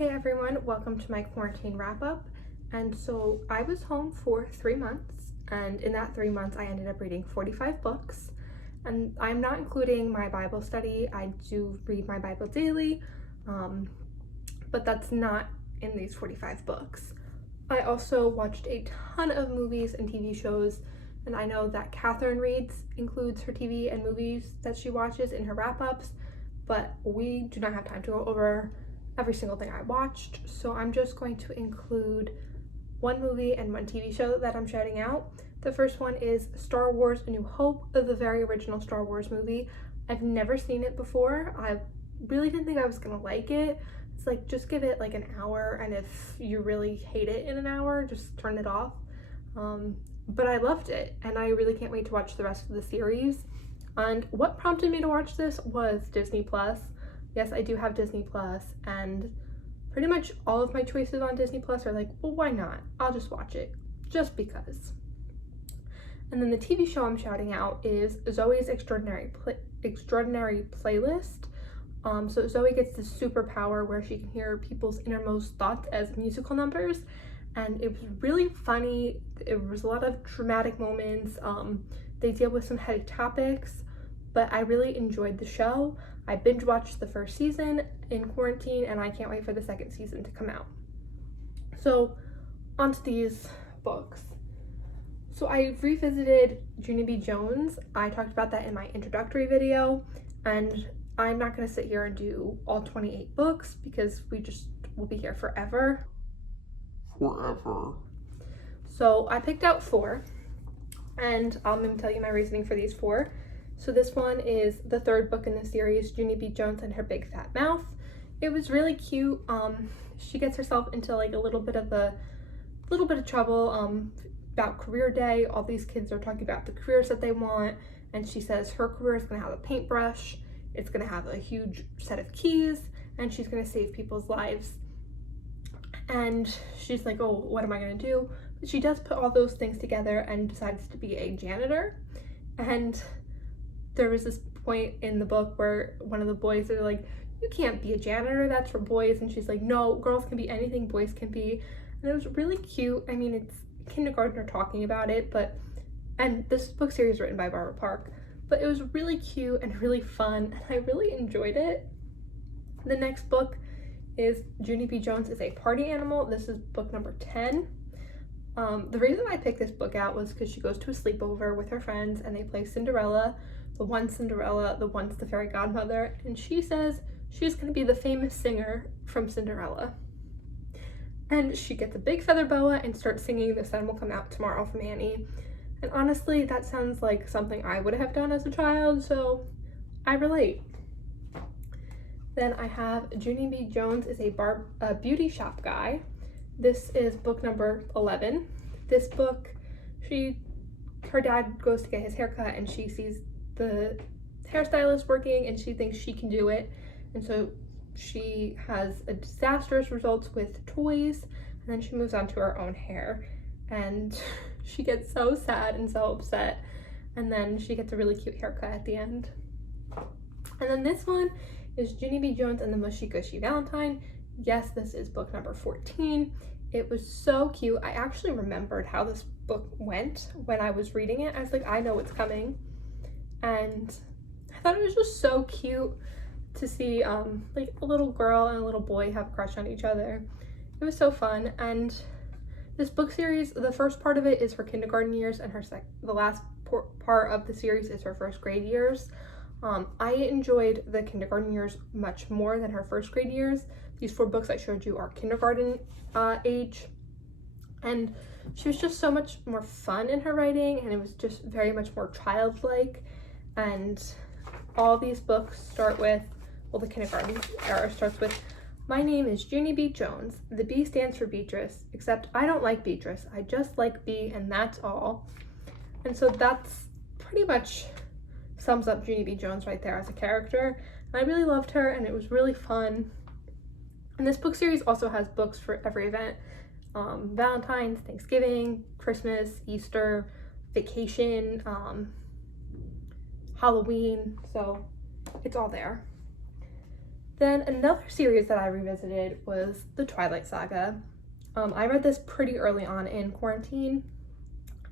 Hey everyone, welcome to my quarantine wrap-up. And so I was home for 3 months, and in that 3 months I ended up reading 45 books. And I'm not including my Bible study. I do read my Bible daily, but that's not in these 45 books. I also watched a ton of movies and TV shows, and I know that Catherine reads includes her TV and movies that she watches in her wrap-ups, but we do not have time to go over every single thing I watched, so I'm just going to include one movie and one TV show that I'm shouting out. The first one is Star Wars A New Hope, the very original Star Wars movie. I've never seen it before. I really didn't think I was gonna like it. It's like, just give it like an hour, and if you really hate it in an hour, just turn it off. But I loved it, and I really can't wait to watch the rest of the series. And what prompted me to watch this was Disney Plus. Yes, I do have Disney Plus, and pretty much all of my choices on Disney Plus are like, well, why not? I'll just watch it, just because. And then the TV show I'm shouting out is Zoe's Extraordinary Playlist. So Zoe gets this superpower where she can hear people's innermost thoughts as musical numbers, and it was really funny. It was a lot of dramatic moments. They deal with some heavy topics, but I really enjoyed the show. I binge watched the first season in quarantine, and I can't wait for the second season to come out. So onto these books. So I revisited Junie B. Jones. I talked about that in my introductory video, and I'm not going to sit here and do all 28 books because we'll be here forever. So I picked out 4, and I'm going to tell you my reasoning for these 4. So this one is the 3rd book in the series, Junie B. Jones and Her Big Fat Mouth. It was really cute. She gets herself into like a little bit of trouble about career day. All these kids are talking about the careers that they want, and she says her career is going to have a paintbrush, it's going to have a huge set of keys, and she's going to save people's lives. And she's like, oh, what am I going to do? But she does put all those things together and decides to be a janitor. And there was this point in the book where one of the boys are like, you can't be a janitor, that's for boys. And she's like, no, girls can be anything boys can be. And it was really cute. I mean, it's kindergartner talking about it, and this book series is written by Barbara Park, but it was really cute and really fun, and I really enjoyed it. The next book is Junie B. Jones is a Party Animal. This is book number 10. The reason I picked this book out was because she goes to a sleepover with her friends, and they play Cinderella. The one's Cinderella, the one's the fairy godmother, and she says she's going to be the famous singer from Cinderella. And she gets a big feather boa and starts singing The Sun Will Come Out Tomorrow from Annie. And honestly, that sounds like something I would have done as a child, so I relate. Then I have Junie B. Jones is a beauty shop guy. This is book number 11. This book, her dad goes to get his haircut, and she sees the hairstylist working, and she thinks she can do it. And so she has a disastrous results with toys, and then she moves on to her own hair, and she gets so sad and so upset, and then she gets a really cute haircut at the end. And then this one is Junie B. Jones and the Mushy Gushy Valentine. Yes, this is book number 14. It was so cute. I actually remembered how this book went when I was reading it. I was like, I know what's coming. And I thought it was just so cute to see like a little girl and a little boy have a crush on each other. It was so fun. And this book series, the first part of it is her kindergarten years, and the last part of the series is her first grade years. I enjoyed the kindergarten years much more than her first grade years. These 4 books I showed you are kindergarten age, and she was just so much more fun in her writing, and it was just very much more childlike. And all these books start with, well, the kindergarten era starts with, my name is Junie B. Jones. The B stands for Beatrice, except I don't like Beatrice. I just like B, and that's all. And so that's pretty much sums up Junie B. Jones right there as a character. And I really loved her, and it was really fun. And this book series also has books for every event. Valentine's, Thanksgiving, Christmas, Easter, vacation, Halloween, so it's all there. Then another series that I revisited was the Twilight Saga. I read this pretty early on in quarantine.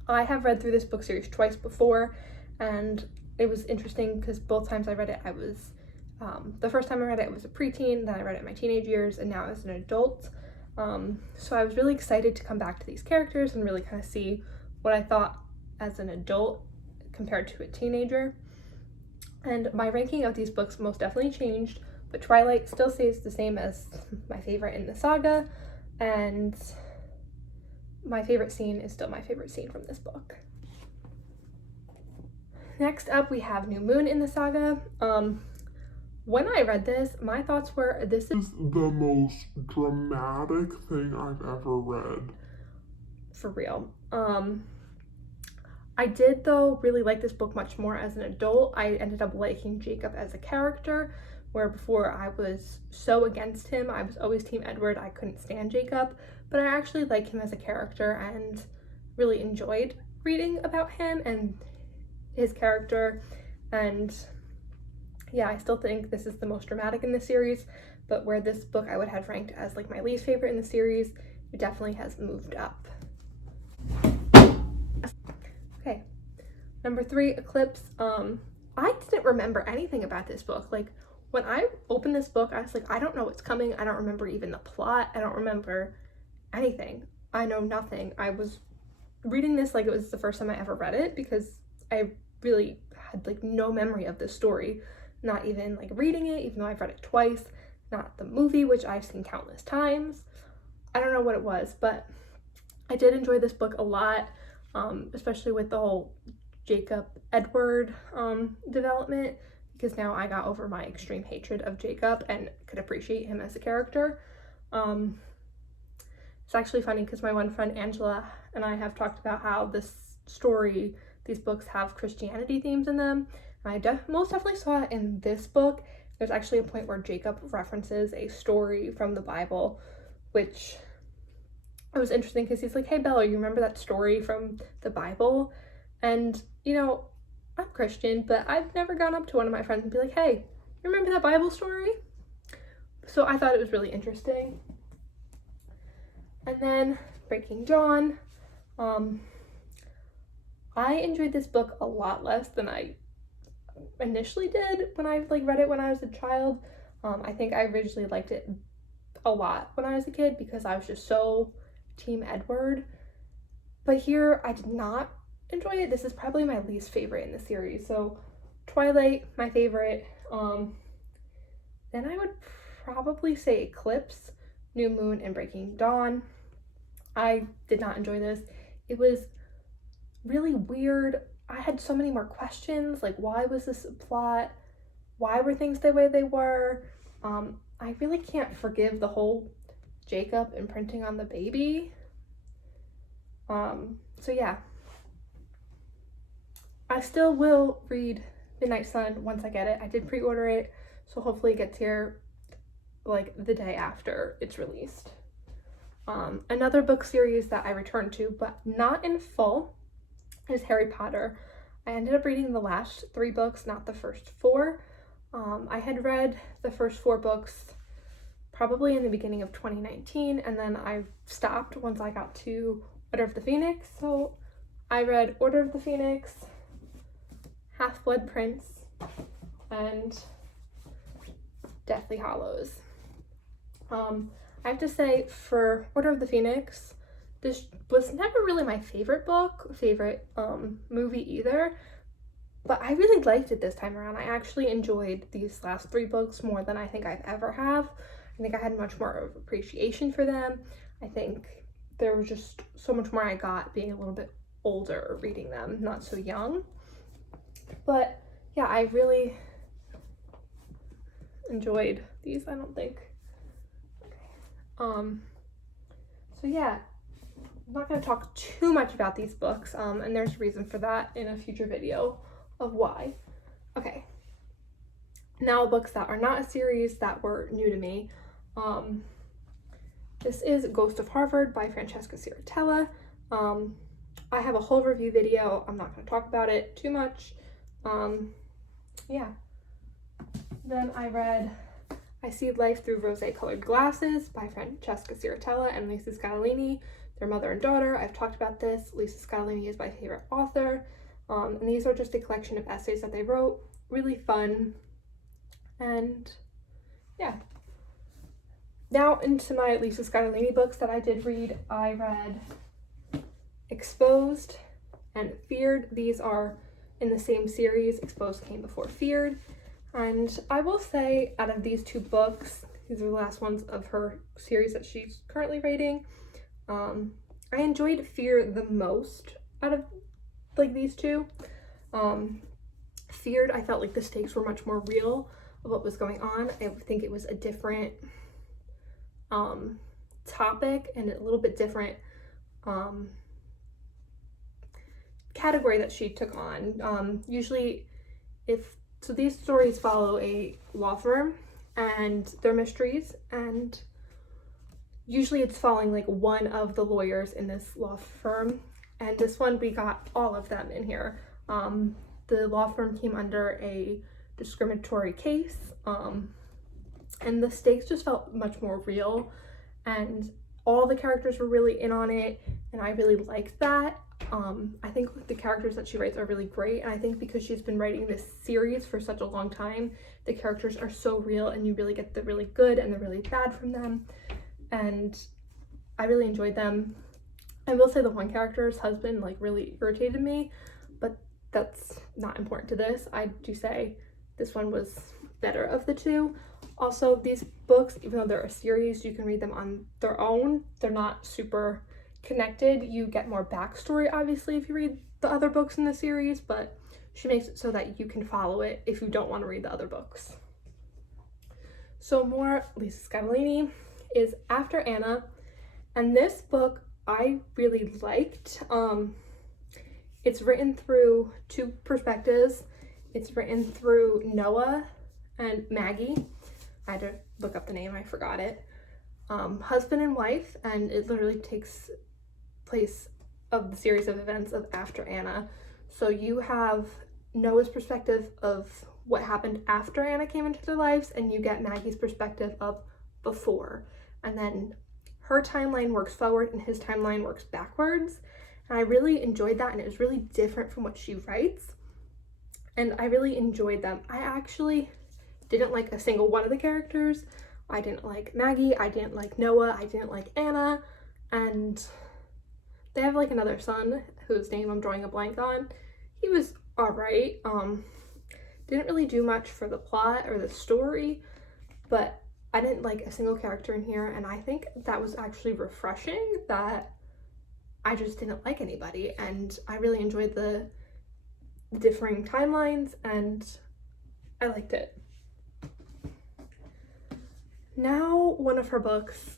I have read through this book series twice before, and it was interesting because both times I read it, I was, the first time I read it, I was a preteen, then I read it in my teenage years, and now as an adult. So I was really excited to come back to these characters and really kind of see what I thought as an adult compared to a teenager. And my ranking of these books most definitely changed, but Twilight still stays the same as my favorite in the saga, and my favorite scene is still my favorite scene from this book. Next up, we have New Moon in the saga. When I read this, my thoughts were, this is the most dramatic thing I've ever read. For real. I did, though, really like this book much more as an adult. I ended up liking Jacob as a character, where before I was so against him. I was always Team Edward. I couldn't stand Jacob, but I actually like him as a character and really enjoyed reading about him and his character. And yeah, I still think this is the most dramatic in the series, but where this book I would have ranked as like my least favorite in the series, it definitely has moved up. Okay, number 3, Eclipse. I didn't remember anything about this book. Like, when I opened this book, I was like, I don't know what's coming. I don't remember even the plot. I don't remember anything. I know nothing. I was reading this like it was the first time I ever read it because I really had like no memory of this story. Not even like reading it, even though I've read it twice. Not the movie, which I've seen countless times. I don't know what it was, but I did enjoy this book a lot, especially with the whole Jacob Edward development, because now I got over my extreme hatred of Jacob and could appreciate him as a character. It's actually funny because my one friend Angela and I have talked about how these books have Christianity themes in them. And I most definitely saw it in this book. There's actually a point where Jacob references a story from the Bible, which it was interesting because he's like, hey Bella, you remember that story from the Bible? And you know, I'm Christian, but I've never gone up to one of my friends and be like, hey, you remember that Bible story? So I thought it was really interesting. And then Breaking Dawn. I enjoyed this book a lot less than I initially did when I read it when I was a child. I think I originally liked it a lot when I was a kid because I was just so Team Edward. But here I did not enjoy it. This is probably my least favorite in the series. So Twilight, my favorite. Then I would probably say Eclipse, New Moon, and Breaking Dawn. I did not enjoy this. It was really weird. I had so many more questions, like why was this a plot? Why were things the way they were? I really can't forgive the whole Jacob imprinting on the baby. So yeah. I still will read Midnight Sun once I get it. I did pre-order it, so hopefully it gets here like the day after it's released. Another book series that I returned to, but not in full, is Harry Potter. I ended up reading the last 3 books, not the first 4. I had read the first 4 books probably in the beginning of 2019, and then I stopped once I got to Order of the Phoenix. So I read Order of the Phoenix, Half-Blood Prince, and Deathly Hallows. I have to say, for Order of the Phoenix, this was never really my favorite movie either, but I really liked it this time around. I actually enjoyed these last 3 books more than I think I've ever have. I think I had much more of appreciation for them. I think there was just so much more I got being a little bit older reading them, not so young. But yeah, I really enjoyed these, I don't think. So yeah, I'm not going to talk too much about these books, and there's a reason for that in a future video of why. Okay, now books that are not a series that were new to me. This is Ghost of Harvard by Francesca Ciaratella. I have a whole review video. I'm not going to talk about it too much. Yeah. Then I read I See Life Through Rose-Colored Glasses by Francesca Ciratella and Lisa Scalini. They're mother and daughter. I've talked about this. Lisa Scalini is my favorite author. And these are just a collection of essays that they wrote. Really fun. And yeah. Now into my Lisa Scalini books that I did read. I read Exposed and Feared. These are in the same series. Exposed came before Feared. And I will say, out of these two books, these are the last ones of her series that she's currently writing, I enjoyed Fear the most out of like these two. Feared, I felt like the stakes were much more real of what was going on. I think it was a different topic and a little bit different category that she took on. Usually so these stories follow a law firm and their mysteries, and usually it's following like one of the lawyers in this law firm, and this one we got all of them in here. The law firm came under a discriminatory case, and the stakes just felt much more real, and all the characters were really in on it, and I really liked that. I think the characters that she writes are really great, and I think because she's been writing this series for such a long time, the characters are so real and you really get the really good and the really bad from them, and I really enjoyed them. I will say the one character's husband like really irritated me, but that's not important to this. I do say this one was better of the two. Also, these books, even though they're a series, you can read them on their own. They're not super connected. You get more backstory obviously if you read the other books in the series, but she makes it so that you can follow it if you don't want to read the other books. So more Lisa Scalini is After Anna, and this book I really liked. It's written through two perspectives. It's written through Noah and Maggie. I had to look up the name, I forgot it. Husband and wife, and it literally takes place of the series of events of After Anna. So you have Noah's perspective of what happened after Anna came into their lives, and you get Maggie's perspective of before. And then her timeline works forward and his timeline works backwards. And I really enjoyed that, and it was really different from what she writes. And I really enjoyed them. I actually didn't like a single one of the characters. I didn't like Maggie, I didn't like Noah, I didn't like Anna, and they have like another son whose name I'm drawing a blank on. He was alright. Didn't really do much for the plot or the story, but I didn't like a single character in here, and I think that was actually refreshing that I just didn't like anybody, and I really enjoyed the differing timelines, and I liked it. Now, one of her books,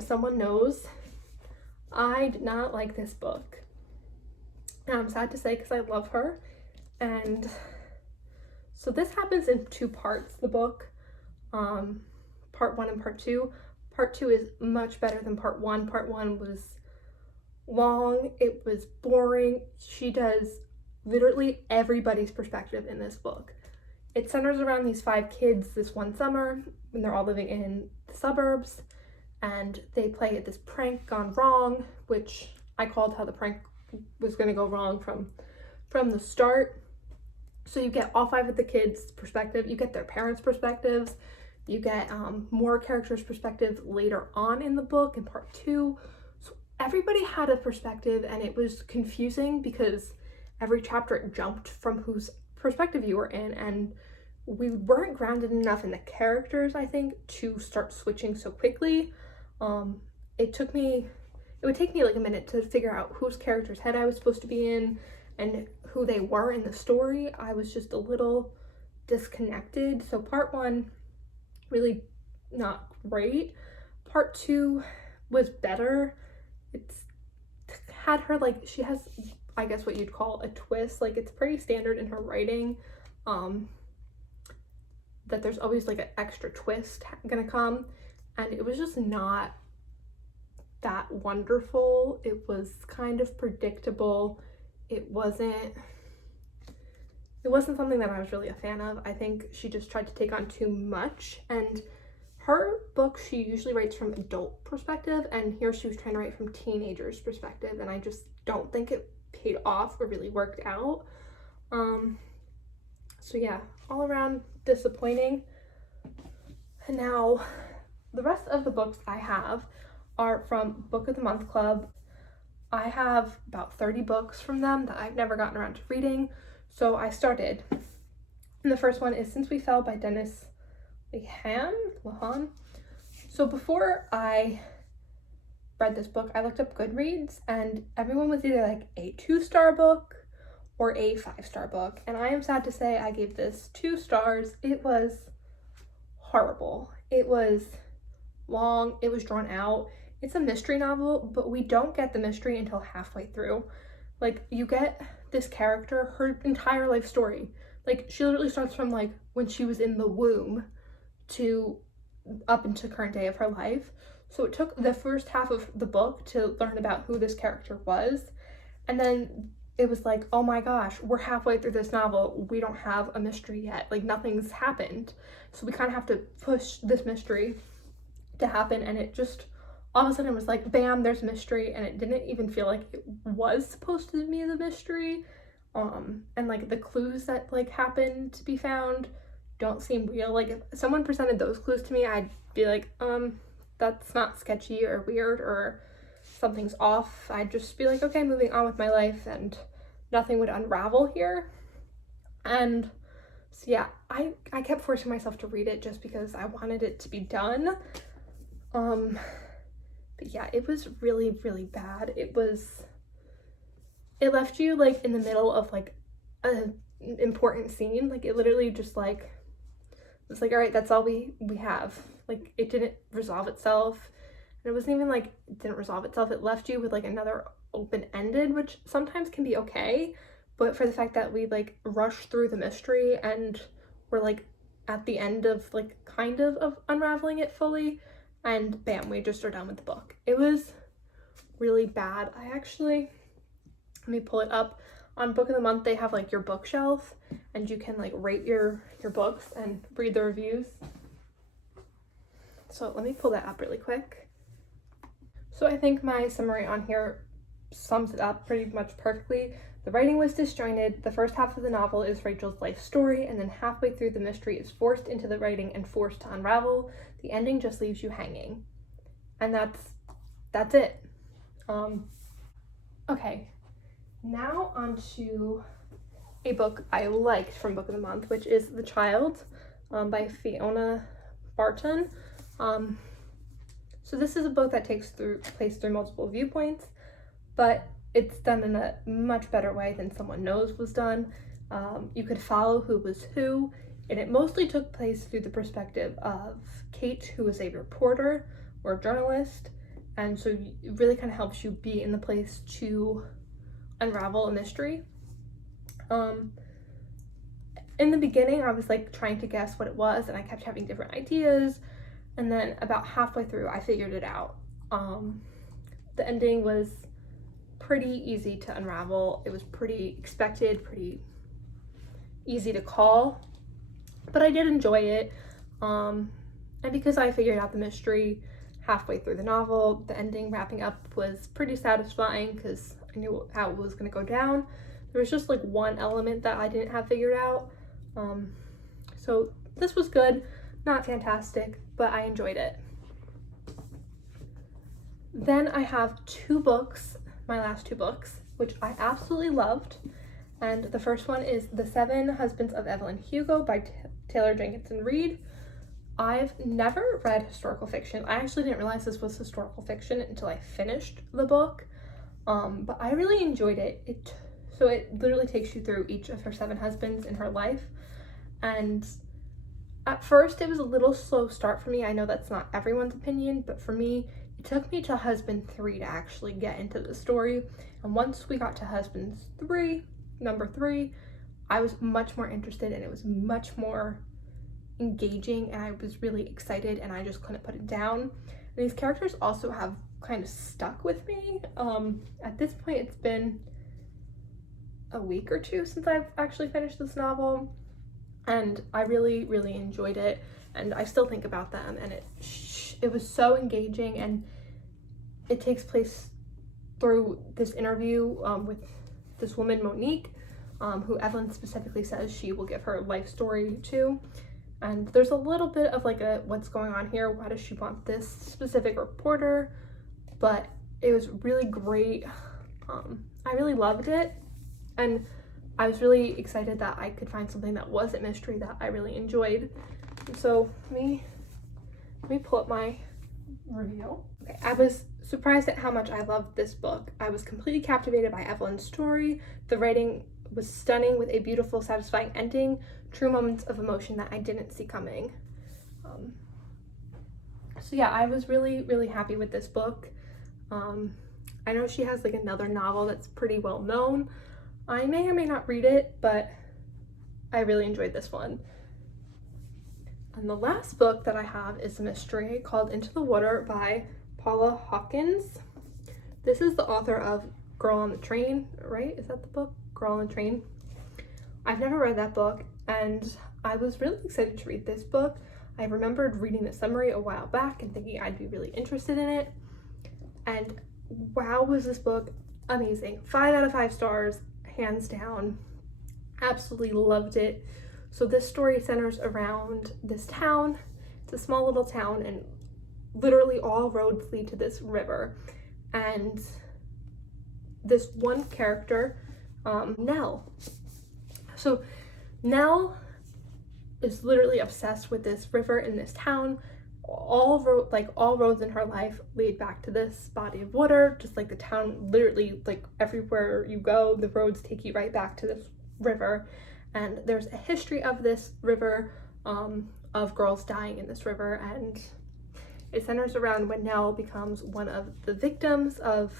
Someone Knows. I did not like this book. And I'm sad to say because I love her. And so this happens in two parts, the book. Part 1 and part 2. Part 2 is much better than part 1. Part 1 was long, it was boring. She does literally everybody's perspective in this book. It centers around these 5 kids this one summer when they're all living in the suburbs, and they play at this prank gone wrong, which I called how the prank was going to go wrong from the start. So you get all 5 of the kids' perspective, you get their parents' perspectives, you get more characters' perspective later on in the book in part 2. So everybody had a perspective, and it was confusing because every chapter it jumped from whose perspective you were in, and we weren't grounded enough in the characters, I think, to start switching so quickly. It would take me like a minute to figure out whose character's head I was supposed to be in and who they were in the story. I was just a little disconnected. So part 1, really not great. Part 2 was better. It's had her, like, she has, I guess what you'd call a twist. Like, it's pretty standard in her writing, that there's always like an extra twist gonna come, and it was just not that wonderful. It was kind of predictable. It wasn't something that I was really a fan of. I think she just tried to take on too much, and her book, she usually writes from adult perspective, and here she was trying to write from teenagers' perspective, and I just don't think it paid off or really worked out. So yeah, all around disappointing. And now the rest of the books I have are from Book of the Month Club. I have about 30 books from them that I've never gotten around to reading, so I started. And the first one is Since We Fell by Dennis Lehane. So before I read this book, I looked up Goodreads, and everyone was either like a 2-star book or a 5-star book, and I am sad to say I gave this 2 stars. It was horrible. It was long, it was drawn out. It's a mystery novel, but we don't get the mystery until halfway through. Like, you get this character, her entire life story. Like, she literally starts from like when she was in the womb to up into current day of her life. So it took the first half of the book to learn about who this character was, and then it was like, oh my gosh, we're halfway through this novel, we don't have a mystery yet, like nothing's happened, so we kind of have to push this mystery to happen. And it just all of a sudden was like, bam, there's a mystery, and it didn't even feel like it was supposed to be the mystery. And like the clues that like happen to be found don't seem real. Like, if someone presented those clues to me, I'd be like, that's not sketchy or weird or something's off. I'd just be like, okay, moving on with my life, and nothing would unravel here. And so yeah, I kept forcing myself to read it just because I wanted it to be done. But yeah, it was really, really bad. It left you like in the middle of like an important scene. Like, it literally just like, it's like, all right, that's all we have. Like, it didn't resolve itself. And it wasn't even like it didn't resolve itself. It left you with like another open-ended, which sometimes can be okay. But for the fact that we like rushed through the mystery and we're like at the end of like kind of unraveling it fully, and bam, we just are done with the book. It was really bad. Let me pull it up. On Book of the Month, they have like your bookshelf, and you can like rate your books and read the reviews. So let me pull that up really quick. So I think my summary on here sums it up pretty much perfectly. The writing was disjointed. The first half of the novel is Rachel's life story, and then halfway through the mystery is forced into the writing and forced to unravel. The ending just leaves you hanging. And that's it. Okay. Now on to a book I liked from Book of the Month, which is The Child by Fiona Barton. So this is a book that takes place through multiple viewpoints, but it's done in a much better way than Someone Knows was done. You could follow who was who, and it mostly took place through the perspective of Kate, who was a reporter or a journalist, and so it really kind of helps you be in the place to unravel a mystery. In the beginning, I was like trying to guess what it was, and I kept having different ideas, and then about halfway through I figured it out. The ending was pretty easy to unravel. It was pretty expected, pretty easy to call, but I did enjoy it. And because I figured out the mystery halfway through the novel, the ending wrapping up was pretty satisfying because I knew how it was going to go down. There was just like one element that I didn't have figured out. So this was good, not fantastic, but I enjoyed it. Then I have two books, my last two books, which I absolutely loved. And the first one is The Seven Husbands of Evelyn Hugo by Taylor Jenkinson Reid. I've never read historical fiction. I actually didn't realize this was historical fiction until I finished the book. But I really enjoyed it. So it literally takes you through each of her 7 husbands in her life. And at first it was a little slow start for me. I know that's not everyone's opinion, but for me, it took me to husband 3 to actually get into the story. And once we got to number 3, I was much more interested, and it was much more engaging, and I was really excited, and I just couldn't put it down. And these characters also have kind of stuck with me. At this point, it's been a week or two since I've actually finished this novel, and I really, really enjoyed it. and I still think about them, and it was so engaging, and it takes place through this interview with this woman, Monique, who Evelyn specifically says she will give her life story to. And there's a little bit of like a what's going on here, why does she want this specific reporter, but it was really great. I really loved it, and I was really excited that I could find something that wasn't mystery that I really enjoyed. And so let me pull up my review. Okay, I was surprised at how much I loved this book. I was completely captivated by Evelyn's story. The writing was stunning with a beautiful, satisfying ending, true moments of emotion that I didn't see coming. So yeah, I was really, really happy with this book. I know she has like another novel that's pretty well known. I may or may not read it, but I really enjoyed this one. And the last book that I have is a mystery called Into the Water by Paula Hawkins. This is the author of Girl on the Train, right? Is that the book? Girl on the Train. I've never read that book, and I was really excited to read this book. I remembered reading the summary a while back and thinking I'd be really interested in it. And wow, was this book amazing. 5 out of 5 stars, hands down. Absolutely loved it. So this story centers around this town. It's a small little town, and literally all roads lead to this river. And this one character, Nell. So Nell is literally obsessed with this river in this town. All roads in her life lead back to this body of water, just like the town, literally like everywhere you go, the roads take you right back to this river. And there's a history of this river, of girls dying in this river, and it centers around when Nell becomes one of the victims of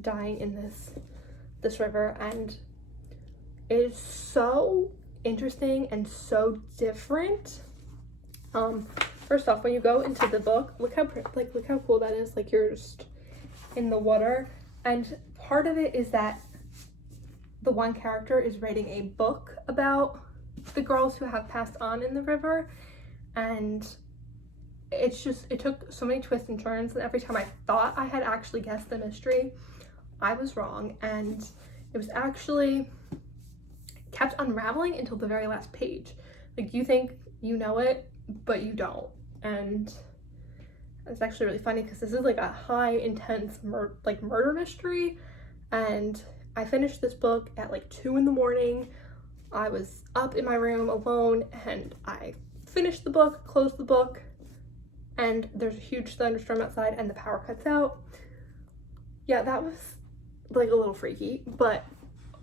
dying in this river. And it is so interesting and so different. First off, when you go into the book, look how cool that is. Like, you're just in the water, and part of it is that the one character is writing a book about the girls who have passed on in the river, and it took so many twists and turns, and every time I thought I had actually guessed the mystery, I was wrong, and it was actually kept unraveling until the very last page. Like, you think you know it, but you don't. And it's actually really funny because this is like a high intense murder mystery, and I finished this book at like 2 a.m. I was up in my room alone, and I finished the book, closed the book, and there's a huge thunderstorm outside and the power cuts out. Yeah, that was like a little freaky, but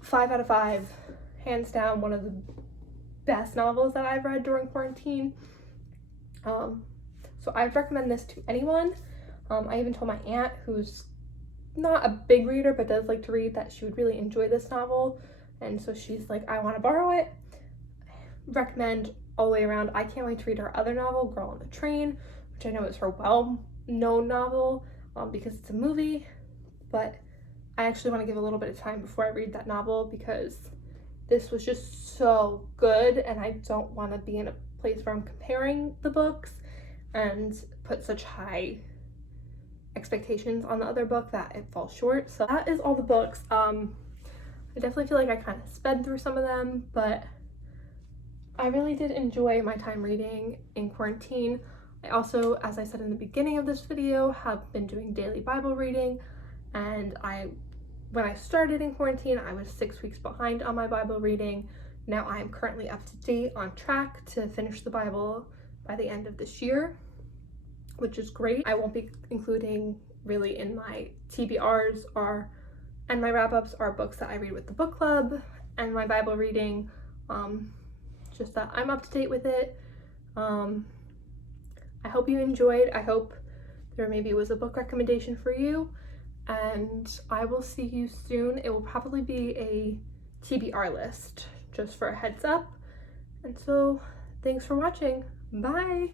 5 out of 5, hands down, one of the best novels that I've read during quarantine. So I would recommend this to anyone. I even told my aunt, who's not a big reader but does like to read, that she would really enjoy this novel, and so she's like, I want to borrow it. Recommend all the way around. I can't wait to read her other novel, Girl on the Train, which I know is her well-known novel because it's a movie, but I actually want to give a little bit of time before I read that novel because this was just so good, and I don't want to be in a place where I'm comparing the books and put such high expectations on the other book that it falls short. So that is all the books. I definitely feel like I kind of sped through some of them, but I really did enjoy my time reading in quarantine. I also, as I said in the beginning of this video, have been doing daily Bible reading, and when I started in quarantine, I was 6 weeks behind on my Bible reading. Now I am currently up to date, on track to finish the Bible by the end of this year, which is great. I won't be including really in my TBRs and my wrap-ups are books that I read with the book club and my Bible reading, just that I'm up to date with it. I hope you enjoyed. I hope there maybe was a book recommendation for you, and I will see you soon. It will probably be a TBR list, just for a heads up. And so thanks for watching. Bye.